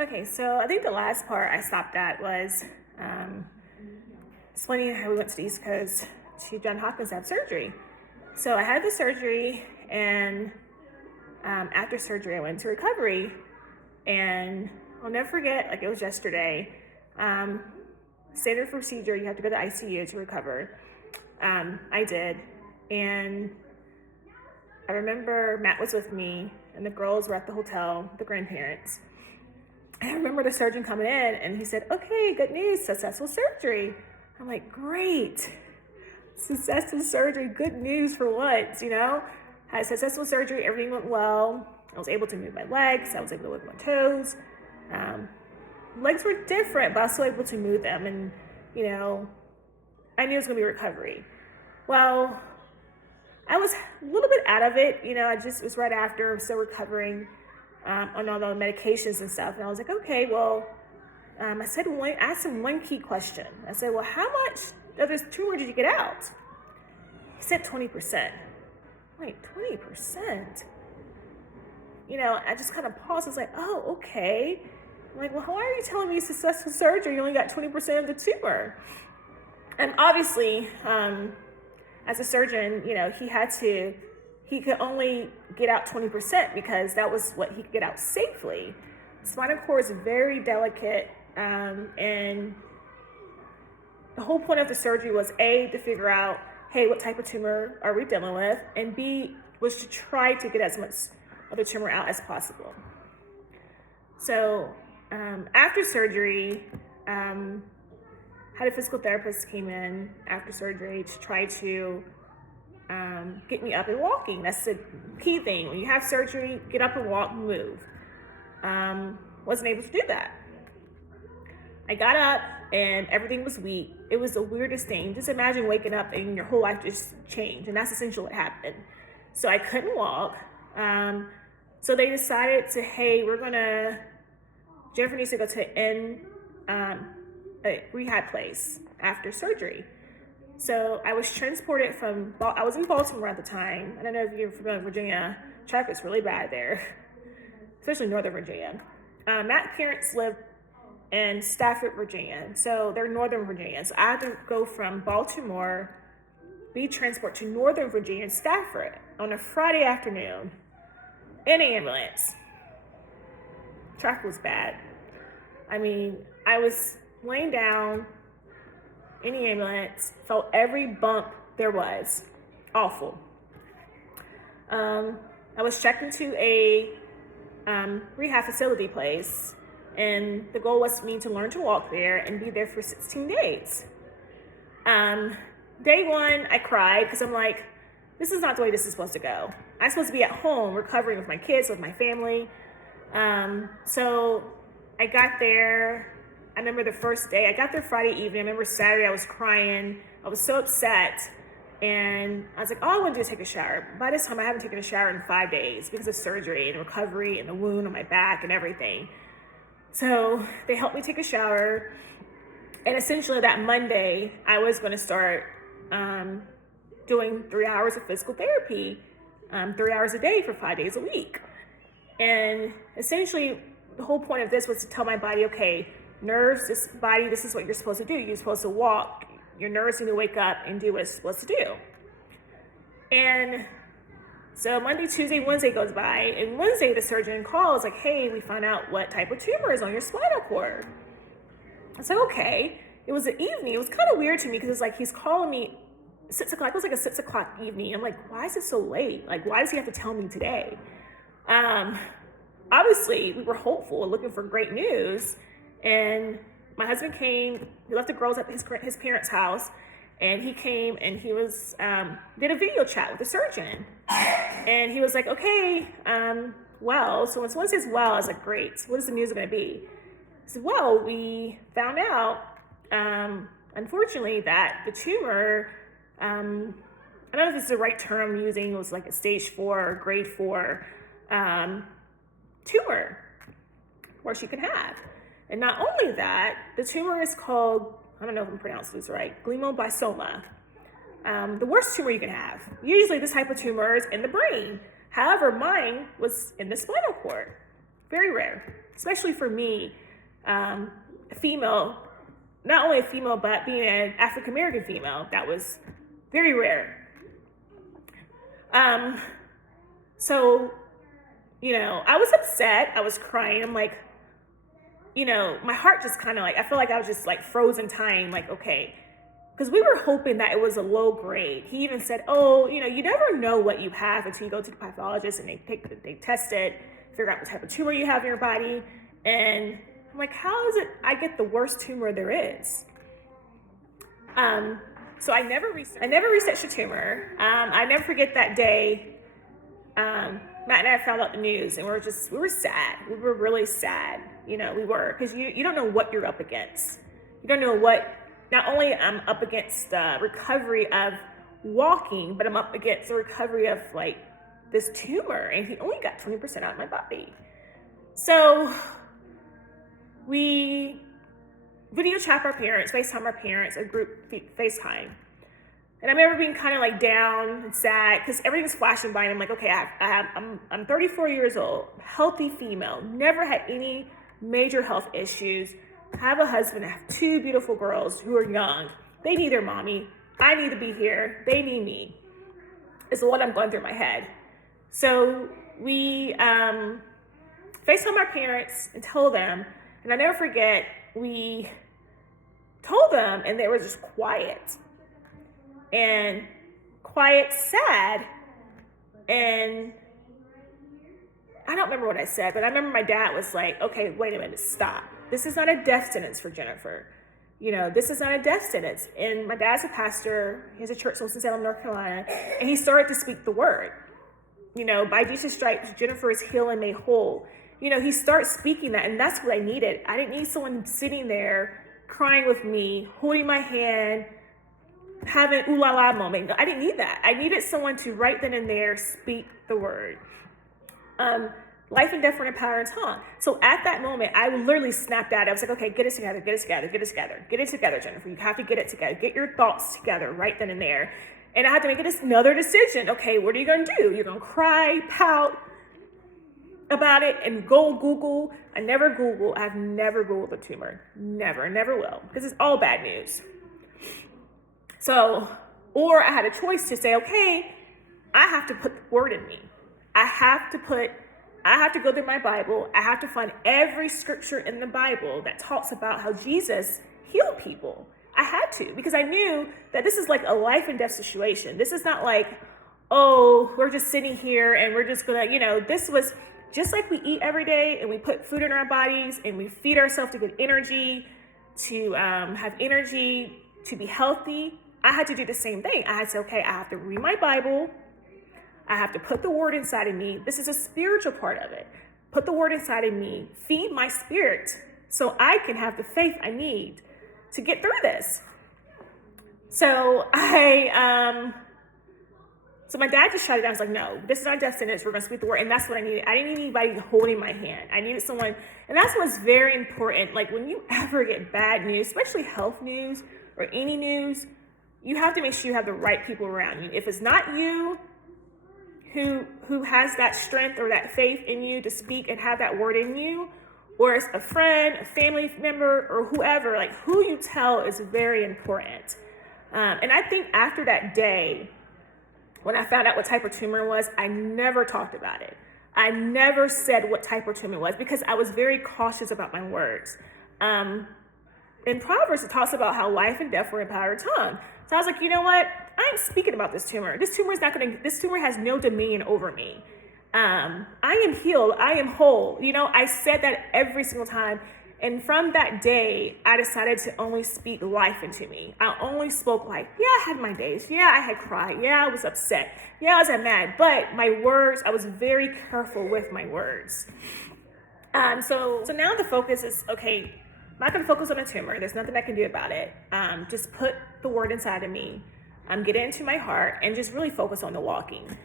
Okay, so I think the last part I stopped at was explaining how we went to the East Coast to Johns Hopkins to have surgery. So I had the surgery, and after surgery, I went into recovery. And I'll never forget, like it was yesterday. Standard procedure, you have to go to ICU to recover. I did. And I remember Matt was with me, and the girls were at the hotel, the grandparents. And I remember the surgeon coming in, and he said, "Okay, good news, successful surgery." I'm like, "Great, successful surgery, good news for once, you know?" Had successful surgery, everything went well. I was able to move my legs, I was able to move my toes. Legs were different, but I was still able to move them, and, you know, I knew it was gonna be recovery. Well, I was a little bit out of it, you know, I just was right after, I'm still recovering on all the medications and stuff. And I was like, okay, well, I asked him one key question. I said, well, how much of this tumor did you get out? He said 20%. I'm like, 20%? You know, I just kind of paused. I was like, oh, okay. I'm like, well, why are you telling me successful surgery? You only got 20% of the tumor. And obviously, as a surgeon, you know, he could only get out 20% because that was what he could get out safely. Spinal cord is very delicate, and the whole point of the surgery was A, to figure out, hey, what type of tumor are we dealing with? And B, was to try to get as much of the tumor out as possible. So after surgery, had a physical therapist came in after surgery to try to get me up and walking. That's the key thing. When you have surgery, get up and walk, move. Wasn't able to do that. I got up and everything was weak. It was the weirdest thing. Just imagine waking up and your whole life just changed, and that's essentially what happened. So I couldn't walk. So they decided to, hey, Jennifer needs to go to a rehab place after surgery. So I was transported I was in Baltimore at the time. I don't know if you're familiar with Virginia. Traffic's really bad there, especially Northern Virginia. Matt's parents live in Stafford, Virginia. So they're Northern Virginia. So I had to go from Baltimore, be transported to Northern Virginia, Stafford, on a Friday afternoon in an ambulance. Traffic was bad. I mean, I was laying down in the ambulance, felt every bump there was. Awful. I was checked into a rehab facility place, and the goal was for me to learn to walk there and be there for 16 days. Day one, I cried because I'm like, this is not the way this is supposed to go. I'm supposed to be at home recovering with my kids, with my family. So I got there. I remember the first day, I got there Friday evening. I remember Saturday I was crying. I was so upset. And I was like, all I want to do is take a shower. By this time, I haven't taken a shower in 5 days because of surgery and recovery and the wound on my back and everything. So they helped me take a shower. And essentially that Monday, I was going to start doing 3 hours of physical therapy, 3 hours a day for 5 days a week. And essentially, the whole point of this was to tell my body, okay, nerves, this body, this is what you're supposed to do. You're supposed to walk. Your nerves need to wake up and do what it's supposed to do. And so Monday, Tuesday, Wednesday goes by. And Wednesday, the surgeon calls like, hey, we found out what type of tumor is on your spinal cord. I said, okay. It was the evening. It was kind of weird to me because it's like he's calling me 6 o'clock. It was like a 6 o'clock evening. I'm like, why is it so late? Like, why does he have to tell me today? Obviously, we were hopeful and looking for great news. And my husband came, he left the girls at his parents' house, and he came and he was, did a video chat with the surgeon. And he was like, okay, well, so when someone says, well, I was like, great, what is the news going to be? He said, well, we found out, unfortunately, that the tumor, I don't know if it's the right term I'm using, it was like a stage 4 or grade 4 tumor, where she could have. And not only that, the tumor is called, I don't know if I'm pronouncing this right, glioblastoma. The worst tumor you can have. Usually this type of tumor is in the brain. However, mine was in the spinal cord. Very rare. especially for me, female, not only a female, but being an African-American female, that was very rare. So, I was upset. I was crying. I'm like, my heart just kind of like, I feel like I was just like frozen time, like, okay. Because we were hoping that it was a low grade. He even said, oh, you never know what you have until you go to the pathologist and they test it, figure out what type of tumor you have in your body. And I'm like, how is it I get the worst tumor there is? So I never researched the tumor. I never forget that day. Matt and I found out the news, and we were sad. We were really sad. We were, because you don't know what you're up against. You don't know what. Not only I'm up against the recovery of walking, but I'm up against the recovery of like this tumor, and he only got 20% out of my body. So we video chat our parents, FaceTime our parents, a group FaceTime. And I remember being kind of like down and sad because everything's flashing by, and I'm like, okay, I'm 34 years old, healthy female, never had any major health issues, have a husband, I have 2 beautiful girls who are young. They need their mommy. I need to be here. They need me. Is what I'm going through my head. So we FaceTime our parents and told them, and I never forget, we told them, and they were just quiet. And quiet, sad, and I don't remember what I said, but I remember my dad was like, okay, wait a minute, stop. This is not a death sentence for Jennifer. This is not a death sentence. And my dad's a pastor. He has a church in Winston-Salem, North Carolina, and he started to speak the word. By Jesus' stripes, Jennifer is healed and made whole. He starts speaking that, and that's what I needed. I didn't need someone sitting there crying with me, holding my hand, having ooh la la moment. I didn't need that. I needed someone to right then and there speak the word. Life and death were in the power of tongue. So at that moment, I literally snapped out. I was like, okay, get it together, get it together, get it together. Get it together, Jennifer. You have to get it together. Get your thoughts together right then and there. And I had to make another decision. Okay, what are you going to do? You're going to cry, pout about it, and go Google. I've never Googled a tumor. Never will. Because it's all bad news. So, or I had a choice to say, okay, I have to put the word in me. I have to go through my Bible. I have to find every scripture in the Bible that talks about how Jesus healed people. I had to, because I knew that this is like a life and death situation. This is not like, oh, we're just sitting here and we're just gonna, this was just like we eat every day and we put food in our bodies and we feed ourselves to get energy, to have energy, to be healthy. I had to do the same thing. I had to say, okay, I have to read my Bible. I have to put the word inside of me. This is a spiritual part of it. Put the word inside of me. Feed my spirit so I can have the faith I need to get through this. So my dad just shut it down. I was like, no, this is not death sentence. We're going to speak the word. And that's what I needed. I didn't need anybody holding my hand. I needed someone. And that's what's very important. Like when you ever get bad news, especially health news or any news, you have to make sure you have the right people around you. If it's not you who has that strength or that faith in you to speak and have that word in you, or it's a friend, a family member, or whoever, like who you tell is very important. And I think after that day, when I found out what type of tumor it was, I never talked about it. I never said what type of tumor it was because I was very cautious about my words. In Proverbs, it talks about how life and death were in the power of the tongue. So I was like, you know what? I ain't speaking about this tumor. This tumor has no dominion over me. I am healed. I am whole. I said that every single time. And from that day, I decided to only speak life into me. I only spoke like, yeah, I had my days. Yeah, I had cried. Yeah, I was upset. Yeah, I was mad. But my words, I was very careful with my words. So now the focus is, okay, I'm not going to focus on a tumor. There's nothing I can do about it. Just put the word inside of me. Get it into my heart and just really focus on the walking.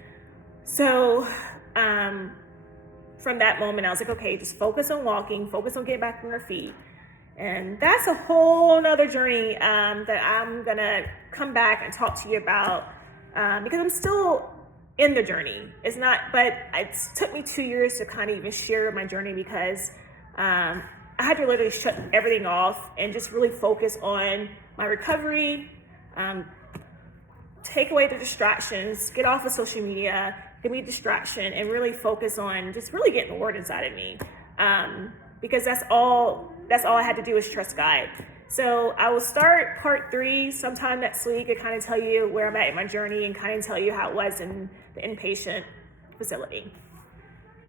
So from that moment, I was like, okay, just focus on walking, focus on getting back on your feet. And that's a whole nother journey that I'm going to come back and talk to you about because I'm still in the journey. But it took me 2 years to kind of even share my journey because I had to literally shut everything off and just really focus on my recovery, take away the distractions, get off of social media, give me a distraction, and really focus on just really getting the word inside of me. Because that's all I had to do is trust God. So I will start part 3 sometime next week and kind of tell you where I'm at in my journey and kind of tell you how it was in the inpatient facility.